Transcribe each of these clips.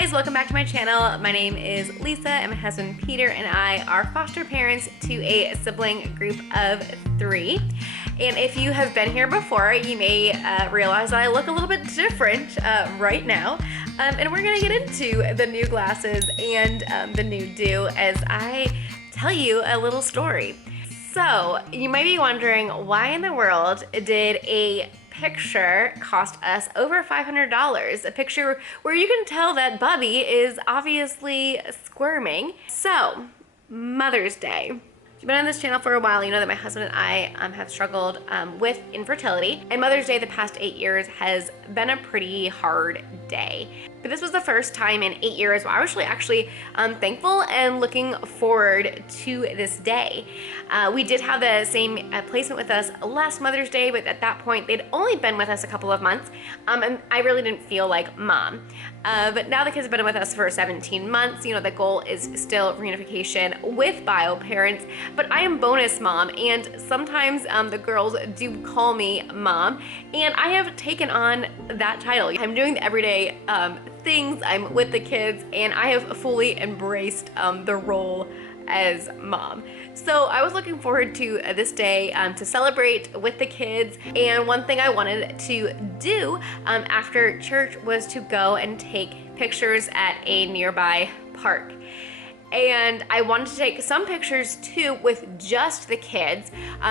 guys, welcome back to my channel. My name is Lisa and my husband Peter and I are foster parents to a sibling group of 3. And if you have been here before, you may realize that I look a little bit different right now. And we're gonna get into the new glasses and the new do as I tell you a little story. So you might be wondering, why in the world did a picture cost us over $500? A picture where you can tell that Bubby is obviously squirming. So, Mother's Day. If you've been on this channel for a while, you know that my husband and I have struggled with infertility, and Mother's Day the past 8 years has been a pretty hard day. But this was the first time in 8 years where I was actually thankful and looking forward to this day. We did have the same placement with us last Mother's Day, but at that point they'd only been with us a couple of months, and I really didn't feel like mom. But now the kids have been with us for 17 months. You know, the goal is still reunification with bio parents, but I am bonus mom, and sometimes the girls do call me mom, and I have taken on that title. I'm doing the everyday things, I'm with the kids, and I have fully embraced the role as mom. So I was looking forward to this day to celebrate with the kids, and one thing I wanted to do after church was to go and take pictures at a nearby park. And I wanted to take some pictures too with just the kids,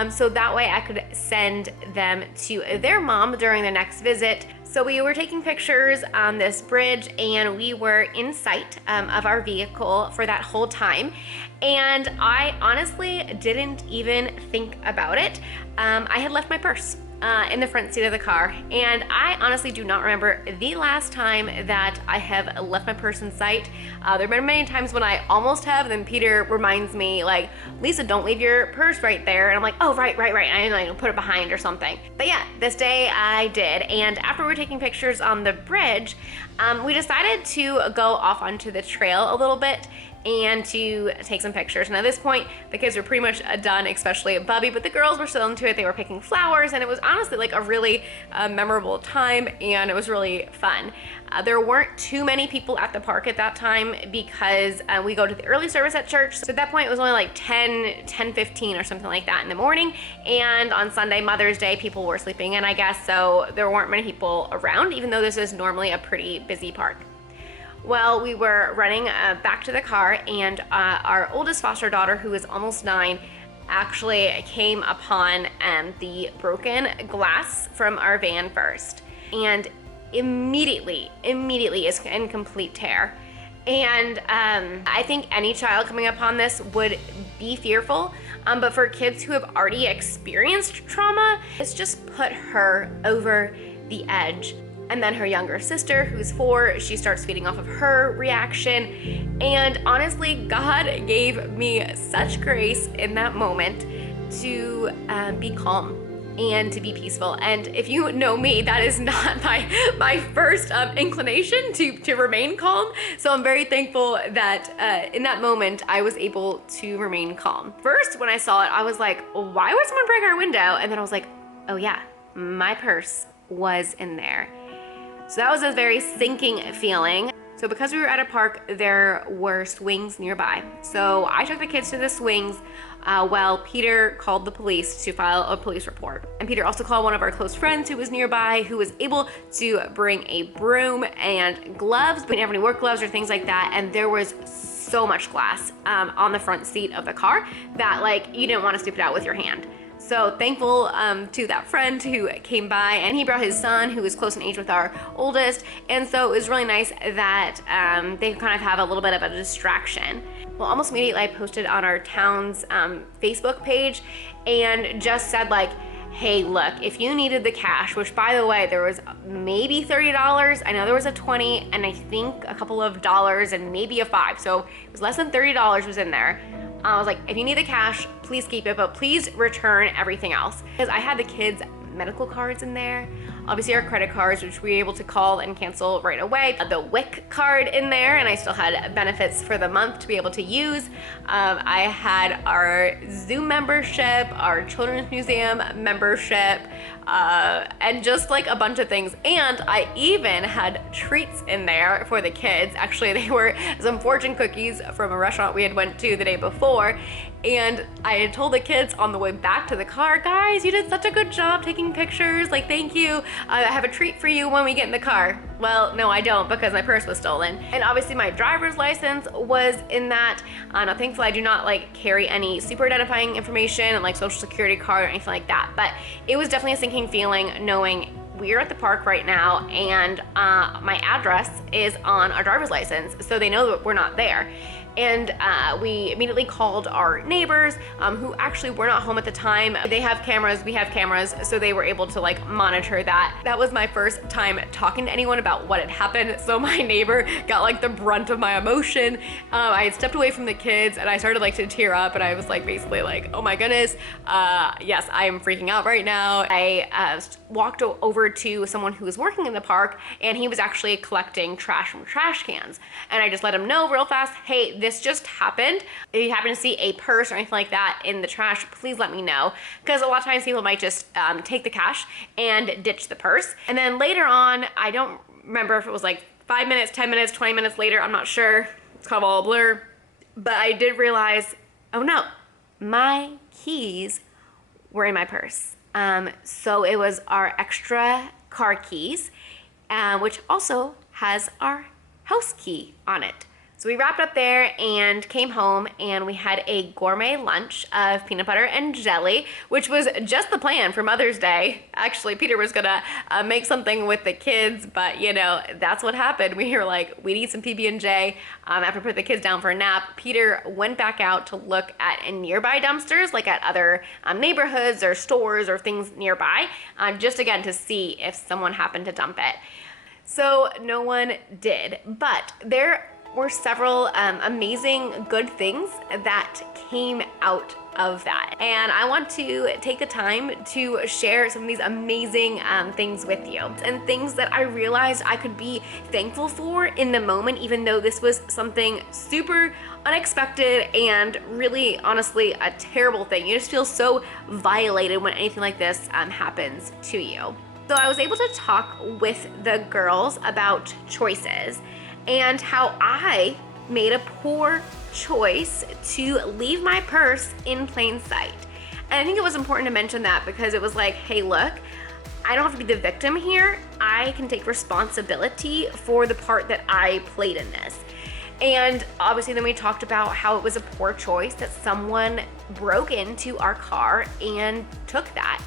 so that way I could send them to their mom during their next visit. So we were taking pictures on this bridge, and we were in sight of our vehicle for that whole time. And I honestly didn't even think about it. I had left my purse in the front seat of the car, and I honestly do not remember the last time that I have left my purse in sight. There have been many times when I almost have, and then Peter reminds me, like, Lisa, don't leave your purse right there, and I'm like, oh, right, I know, put it behind or something. But yeah, this day I did, and after we were taking pictures on the bridge, we decided to go off onto the trail a little bit and to take some pictures. And at this point, the kids were pretty much done, especially Bubby, but the girls were still into it. They were picking flowers, and it was honestly like a really memorable time, and it was really fun. There weren't too many people at the park at that time because we go to the early service at church. So at that point, it was only like 10:15 or something like that in the morning. And on Sunday, Mother's Day, people were sleeping in, I guess, so there weren't many people around, even though this is normally a pretty busy park. Well, we were running back to the car, and our oldest foster daughter, who is almost 9, actually came upon the broken glass from our van first, and immediately is in complete tear. And I think any child coming upon this would be fearful, but for kids who have already experienced trauma, it's just put her over the edge. And then her younger sister, who's 4, she starts feeding off of her reaction. And honestly, God gave me such grace in that moment to be calm and to be peaceful. And if you know me, that is not my first inclination to remain calm. So I'm very thankful that in that moment, I was able to remain calm. First, when I saw it, I was like, why would someone break our window? And then I was like, oh yeah, my purse was in there. So that was a very sinking feeling. So because we were at a park, there were swings nearby. So I took the kids to the swings while Peter called the police to file a police report. And Peter also called one of our close friends who was nearby, who was able to bring a broom and gloves, but we didn't have any work gloves or things like that. And there was so much glass on the front seat of the car that, like, you didn't want to scoop it out with your hand. So thankful to that friend who came by, and he brought his son, who was close in age with our oldest, and so it was really nice that they kind of have a little bit of a distraction. Well, almost immediately I posted on our town's Facebook page and just said, like, hey, look, if you needed the cash, which by the way, there was maybe $30, I know there was a 20, and I think a couple of dollars and maybe a 5, so it was less than $30 was in there. I was like, if you need the cash, please keep it, but please return everything else. Because I had the kids' medical cards in there, obviously our credit cards, which we were able to call and cancel right away, the WIC card in there, and I still had benefits for the month to be able to use. I had our zoo membership, our children's museum membership, and just like a bunch of things. And I even had treats in there for the kids. Actually, they were some fortune cookies from a restaurant we had went to the day before. And I had told the kids on the way back to the car, guys, you did such a good job taking pictures. Like, thank you. I have a treat for you when we get in the car. Well, no, I don't, because my purse was stolen. And obviously my driver's license was in that. Now, thankfully, I do not like carry any super identifying information, like social security card or anything like that. But it was definitely a sinking feeling knowing we're at the park right now and my address is on our driver's license, so they know that we're not there. And we immediately called our neighbors, who actually were not home at the time. They have cameras, we have cameras, so they were able to like monitor that. That was my first time talking to anyone about what had happened. So my neighbor got like the brunt of my emotion. I had stepped away from the kids and I started like to tear up, and I was like basically like, oh my goodness, yes, I am freaking out right now. I walked over to someone who was working in the park, and he was actually collecting trash from trash cans. And I just let him know real fast, hey, this just happened. If you happen to see a purse or anything like that in the trash, please let me know. Because a lot of times people might just take the cash and ditch the purse. And then later on, I don't remember if it was like 5 minutes, 10 minutes, 20 minutes later, I'm not sure. It's kind of all a blur. But I did realize, oh no, my keys were in my purse. So it was our extra car keys, which also has our house key on it. So we wrapped up there and came home, and we had a gourmet lunch of peanut butter and jelly, which was just the plan for Mother's Day. Actually, Peter was gonna make something with the kids, but you know, that's what happened. We were like, we need some PB&J. After we put the kids down for a nap, Peter went back out to look at nearby dumpsters, like at other neighborhoods or stores or things nearby, just again to see if someone happened to dump it. So no one did, but there were several amazing good things that came out of that. And I want to take the time to share some of these amazing things with you, and things that I realized I could be thankful for in the moment, even though this was something super unexpected and really honestly a terrible thing. You just feel so violated when anything like this happens to you. So I was able to talk with the girls about choices and how I made a poor choice to leave my purse in plain sight. And I think it was important to mention that, because it was like, hey, look, I don't have to be the victim here. I can take responsibility for the part that I played in this. And obviously then we talked about how it was a poor choice that someone broke into our car and took that.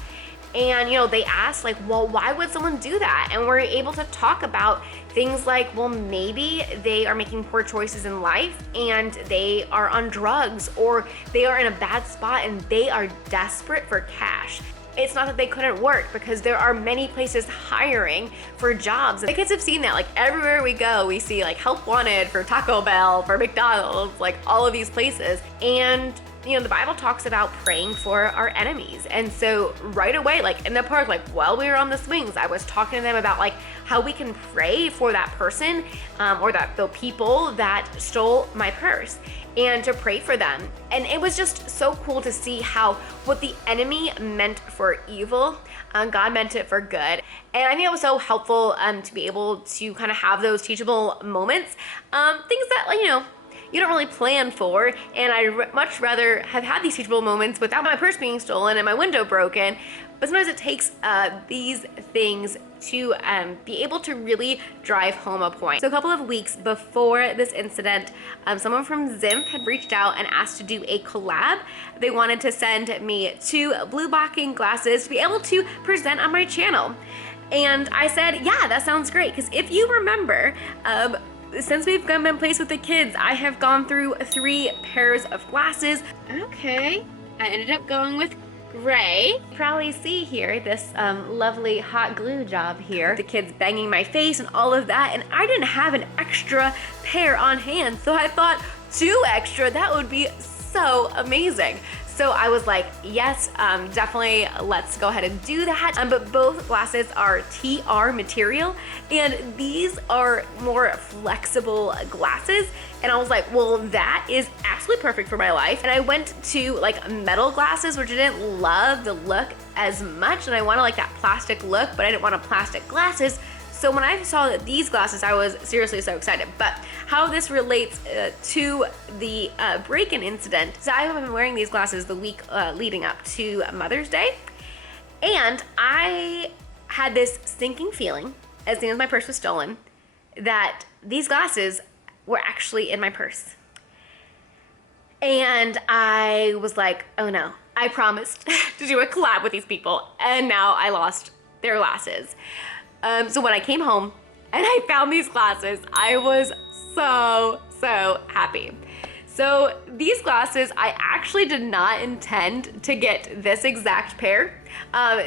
And, you know, they asked like, well, why would someone do that? And we're able to talk about things like, well, maybe they are making poor choices in life and they are on drugs, or they are in a bad spot and they are desperate for cash. It's not that they couldn't work, because there are many places hiring for jobs. The kids have seen that, like everywhere we go, we see like help wanted for Taco Bell, for McDonald's, like all of these places. And you know, the Bible talks about praying for our enemies. And so right away, like in the park, like while we were on the swings, I was talking to them about like how we can pray for that person or that the people that stole my purse, and to pray for them. And it was just so cool to see how what the enemy meant for evil, God meant it for good. And I think it was so helpful to be able to kind of have those teachable moments, things that, like, you know, you don't really plan for. And I'd much rather have had these teachable moments without my purse being stolen and my window broken. But sometimes it takes these things to be able to really drive home a point. So a couple of weeks before this incident, someone from Zimp had reached out and asked to do a collab. They wanted to send me 2 blue blocking glasses to be able to present on my channel. And I said, yeah, that sounds great. Because if you remember, since we've been placed with the kids, I have gone through 3 pairs of glasses. Okay, I ended up going with gray. You probably see here this lovely hot glue job here. The kids banging my face and all of that, and I didn't have an extra pair on hand, so I thought 2 extra, that would be so amazing. So I was like, yes, definitely let's go ahead and do that. But both glasses are TR material, and these are more flexible glasses. And I was like, well, that is absolutely perfect for my life. And I went to like metal glasses, which I didn't love the look as much. And I wanted like that plastic look, but I didn't want plastic glasses. So when I saw that these glasses, I was seriously so excited. But how this relates to the break-in incident, so I have been wearing these glasses the week leading up to Mother's Day. And I had this sinking feeling, as soon as my purse was stolen, that these glasses were actually in my purse. And I was like, oh no, I promised to do a collab with these people, and now I lost their glasses. So when I came home and I found these glasses, I was so happy. So these glasses, I actually did not intend to get this exact pair.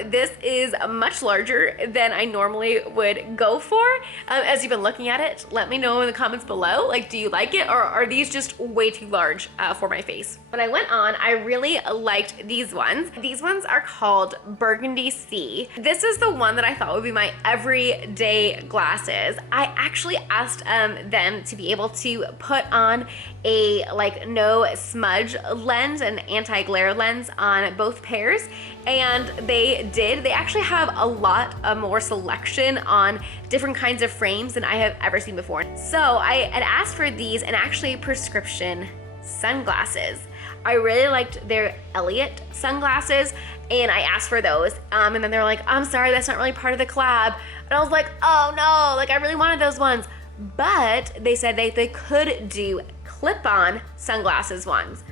This is much larger than I normally would go for. As you've been looking at it, let me know in the comments below, like, do you like it, or are these just way too large for my face? When I went on, I really liked these ones. These ones are called Burgundy Sea. This is the one that I thought would be my everyday glasses. I actually asked them to be able to put on a like no smudge lens, an anti-glare lens on both pairs, and they did. They actually have a lot more selection on different kinds of frames than I have ever seen before. So I had asked for these and actually prescription sunglasses. I really liked their Elliot sunglasses, and I asked for those. And then they're like, I'm sorry, that's not really part of the collab. And I was like, oh no, like I really wanted those ones. But they said they could do clip-on sunglasses ones.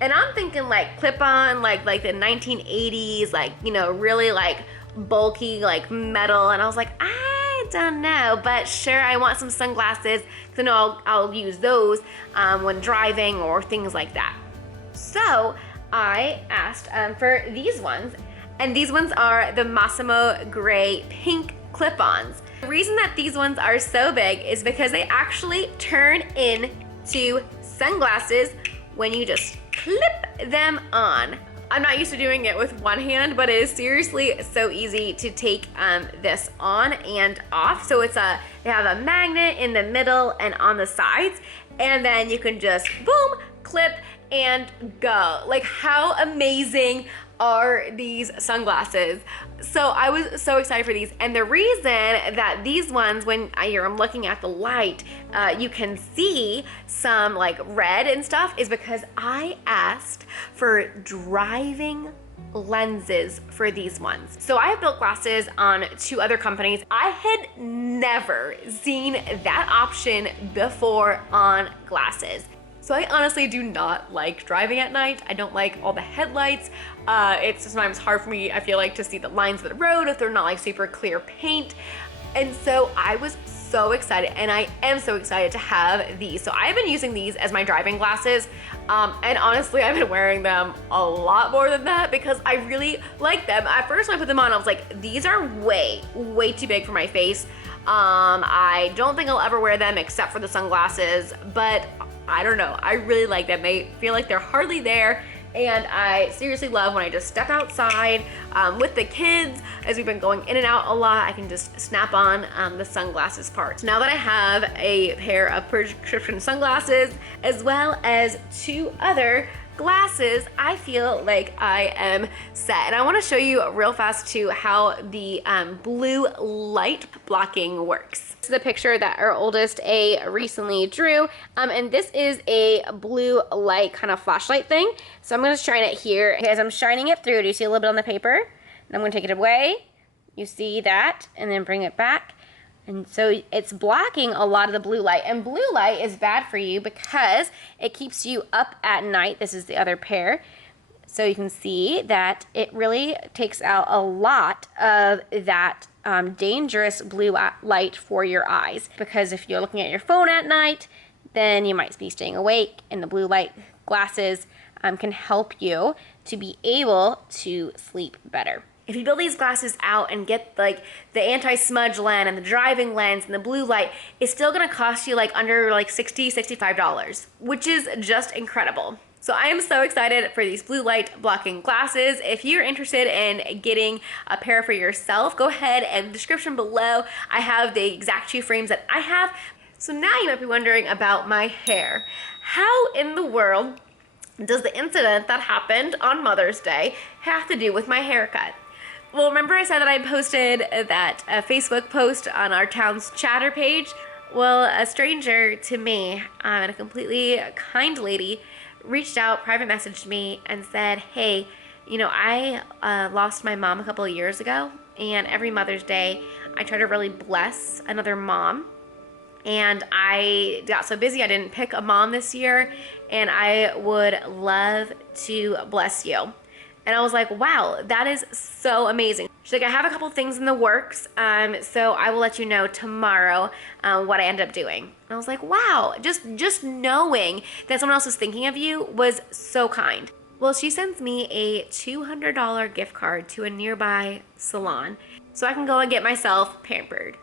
And I'm thinking like clip-on, like the 1980s, like, you know, really like bulky, like metal. And I was like, I don't know, but sure, I want some sunglasses because I know I'll use those when driving or things like that. So I asked for these ones, and these ones are the Massimo Gray pink clip-ons. The reason that these ones are so big is because they actually turn into sunglasses when you just clip them on. I'm not used to doing it with one hand, but it is seriously so easy to take this on and off. So they have a magnet in the middle and on the sides, and then you can just boom, clip and go. Like, how amazing are these sunglasses? So I was so excited for these, and the reason that these ones, when you're looking at the light, you can see some like red and stuff, is because I asked for driving lenses for these ones. So I have built glasses on 2 other companies. I had never seen that option before on glasses. So I honestly do not like driving at night. I don't like all the headlights. It's sometimes hard for me, I feel like, to see the lines of the road if they're not like super clear paint. And so I was so excited, and I am so excited to have these. So I've been using these as my driving glasses. And honestly, I've been wearing them a lot more than that because I really like them. At first when I put them on, I was like, these are way too big for my face. I don't think I'll ever wear them except for the sunglasses, but I don't know, I really like them. They feel like they're hardly there, and I seriously love when I just step outside with the kids. As we've been going in and out a lot, I can just snap on the sunglasses part. So now that I have a pair of prescription sunglasses as well as 2 other glasses, I feel like I am set. And I want to show you real fast too how the blue light blocking works. This is a picture that our oldest A recently drew, and this is a blue light kind of flashlight thing. So I'm going to shine it here. As I'm shining it through, do you see a little bit on the paper? And I'm going to take it away. You see that, and then bring it back. And so it's blocking a lot of the blue light, and blue light is bad for you because it keeps you up at night. This is the other pair. So you can see that it really takes out a lot of that dangerous blue light for your eyes, because if you're looking at your phone at night, then you might be staying awake, and the blue light glasses can help you to be able to sleep better. If you build these glasses out and get like the anti-smudge lens and the driving lens and the blue light, it's still gonna cost you like under like $60, $65, which is just incredible. So I am so excited for these blue light blocking glasses. If you're interested in getting a pair for yourself, go ahead and in the description below, I have the exact 2 frames that I have. So now you might be wondering about my hair. How in the world does the incident that happened on Mother's Day have to do with my haircut? Well, remember I said that I posted that Facebook post on our town's chatter page? Well, a stranger to me and a completely kind lady reached out, private messaged me and said, hey, you know, I lost my mom a couple of years ago, and every Mother's Day I try to really bless another mom. And I got so busy I didn't pick a mom this year, and I would love to bless you. And I was like, wow, that is so amazing. She's like, I have a couple things in the works, so I will let you know tomorrow what I end up doing. And I was like, wow, just knowing that someone else is thinking of you was so kind. Well, she sends me a $200 gift card to a nearby salon so I can go and get myself pampered.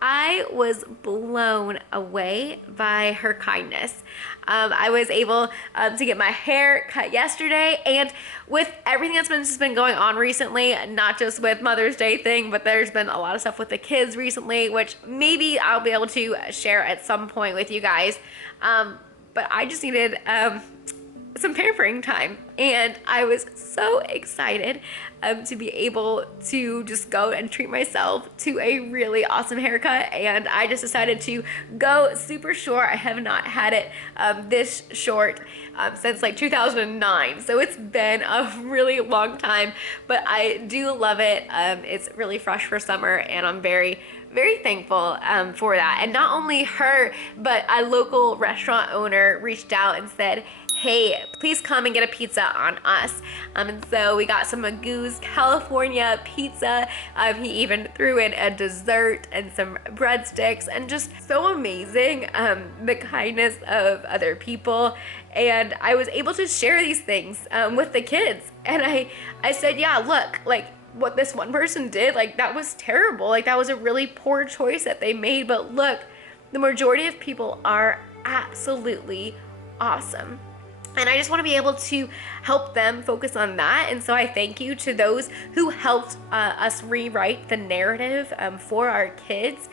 I was blown away by her kindness. I was able to get my hair cut yesterday, and with everything that's been going on recently, not just with Mother's Day thing, but there's been a lot of stuff with the kids recently, which maybe I'll be able to share at some point with you guys. But I just needed some pampering time, and I was so excited to be able to just go and treat myself to a really awesome haircut. And I just decided to go super short. I have not had it this short since like 2009, so it's been a really long time, but I do love it. It's really fresh for summer, and I'm very thankful for that. And not only her, but a local restaurant owner reached out and said, hey, please come and get a pizza on us. And so we got some Magoo's California pizza. He even threw in a dessert and some breadsticks, and just so amazing, the kindness of other people. And I was able to share these things with the kids. And I said, yeah, look, like what this one person did, like that was terrible. Like that was a really poor choice that they made. But look, the majority of people are absolutely awesome. And I just want to be able to help them focus on that. And so I thank you to those who helped us rewrite the narrative for our kids.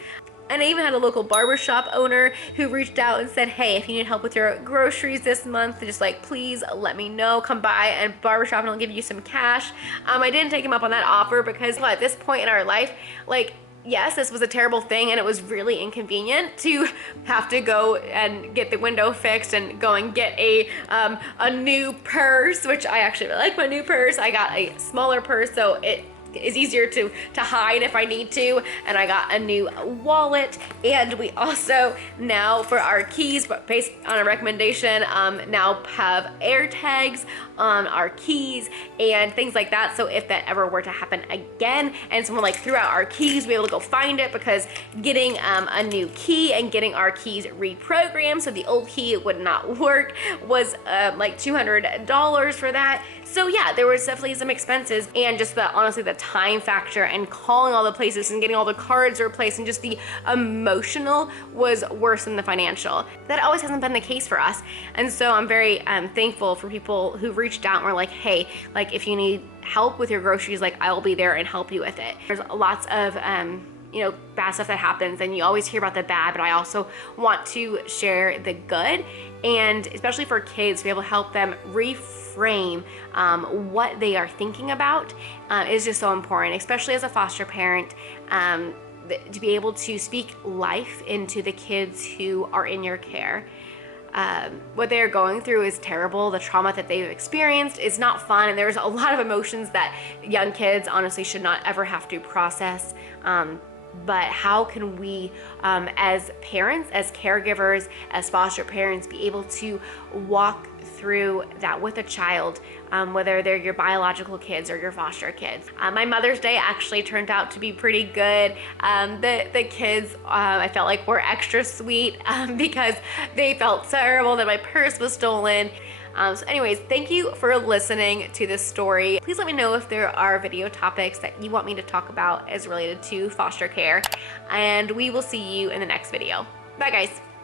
And I even had a local barbershop owner who reached out and said, hey, if you need help with your groceries this month, just like, please let me know. Come by and barbershop and I'll give you some cash. I didn't take him up on that offer because at this point in our life, like, yes, this was a terrible thing, and it was really inconvenient to have to go and get the window fixed and go and get a new purse, which I actually really like my new purse. I got a smaller purse, so it is easier to hide if I need to. And I got a new wallet, and we also now for our keys, but based on a recommendation, now have air tags on our keys and things like that. So if that ever were to happen again and someone like threw out our keys, we'll be able to go find it, because getting a new key and getting our keys reprogrammed so the old key would not work was like $200 for that. So yeah, there was definitely some expenses, and just honestly the time factor and calling all the places and getting all the cards replaced, and just the emotional was worse than the financial. That always hasn't been the case for us. And so I'm very thankful for people who reached out and were like, hey, like if you need help with your groceries, like I'll be there and help you with it. There's lots of you know, bad stuff that happens, and you always hear about the bad, but I also want to share the good, and especially for kids, to be able to help them reframe what they are thinking about is just so important, especially as a foster parent, to be able to speak life into the kids who are in your care. What they're going through is terrible. The trauma that they've experienced is not fun, and there's a lot of emotions that young kids honestly should not ever have to process. But how can we, as parents, as caregivers, as foster parents, be able to walk through that with a child, whether they're your biological kids or your foster kids? My Mother's Day actually turned out to be pretty good. The kids, I felt like, were extra sweet because they felt terrible that my purse was stolen. So anyways, thank you for listening to this story. Please let me know if there are video topics that you want me to talk about as related to foster care, and we will see you in the next video. Bye guys.